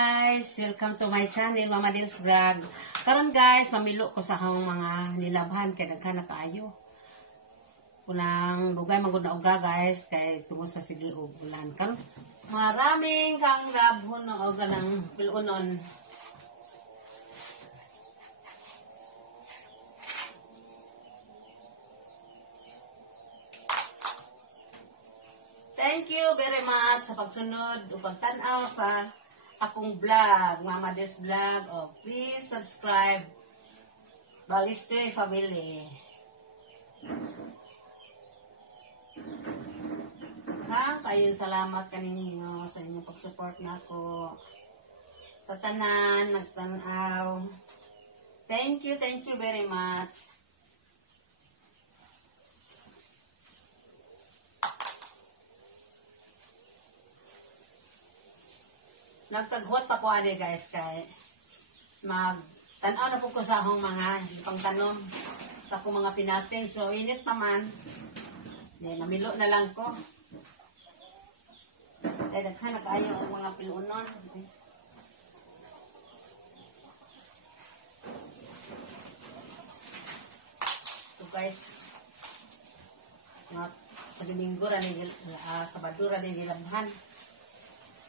guys! Welcome to my channel, Mama Dils Vlog. Karon guys, mamilo ko sa akong mga nilabhan kay daghan na kaayo. Kunang dugay magud na uga guys kay tungod sa sige og ulan. Karon maraming kang labhon o ganang pilunon. Thank you very much sa pagsunod o pagtanaw sa akong vlog, Mama Dils Vlog. Oh, please subscribe Balistoy Family. Kayong salamat kaninyo sa inyong pag-support nako. Sa tanan, nagtanaw. Thank you very much. Nagtaghuat pa po ade guys kay mag-tanaw na po ko sa akong mga pangtanom sa akong mga pinating. So init pa man. Namilo na lang ko. Daghan na kaayo ang mga pilunon. So guys, sa Domingo ra ni Sabado ra ni gilabhan.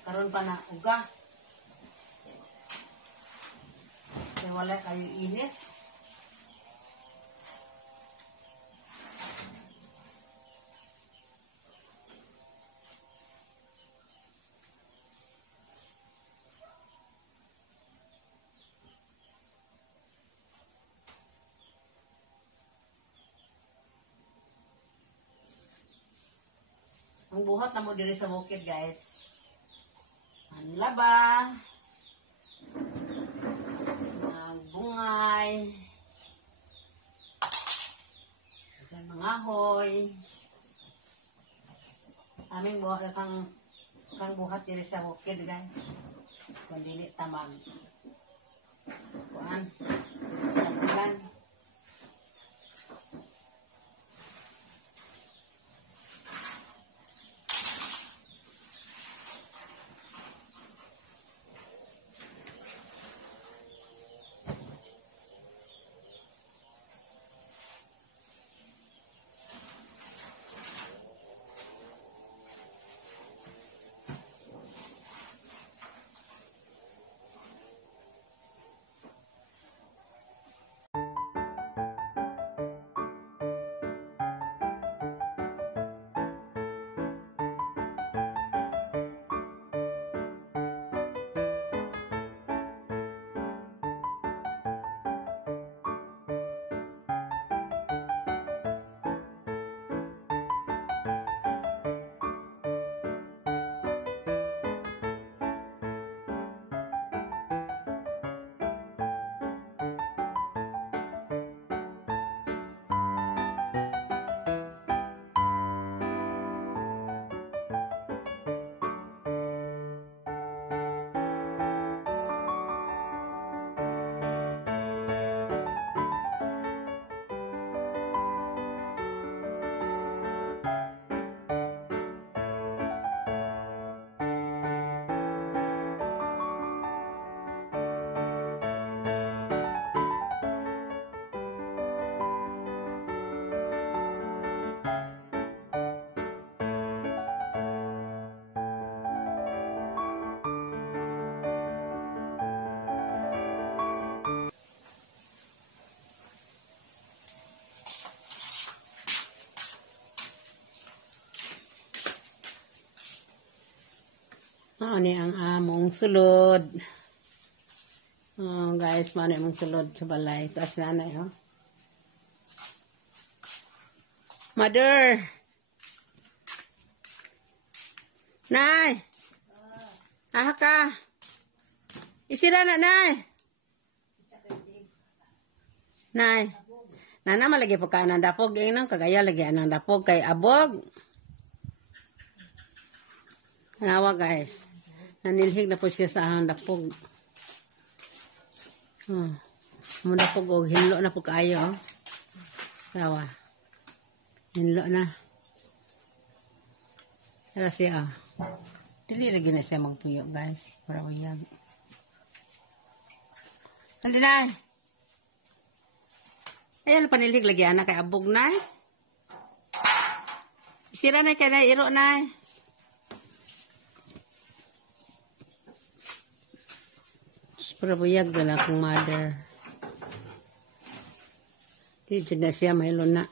Karon pa na uga. Kaya wala kayo init. Ang buhat na mo diri sa bukid guys. Ang laba, ang bungay, ang mga hoy, aming buhat kang buhat diri sa bukid guys. Kung dili tamag kuan bulan. Ni ang among sulod. Oh, guys, mao ni among sulod sa balay. Taas nanay, oh. Mother. Nay. Aha ka. Isira na, nay. Nay. Nana malagi po ka anang dapog. Yung kagaya lagi anang dapog kay abog. Nawa, guys. Nanilhig na po siya sa ahang dapog. Muna po o hinlo na po kayo. Tawa. Hinlo na. Tara siya. Dili lagi na siya magpuyo guys. Para uyag. Andi na. Ayan, panilig lagi anak kay abog na. Sira na kay na iro na. Pero buyag doon akong mother. Dito na siya, may luna.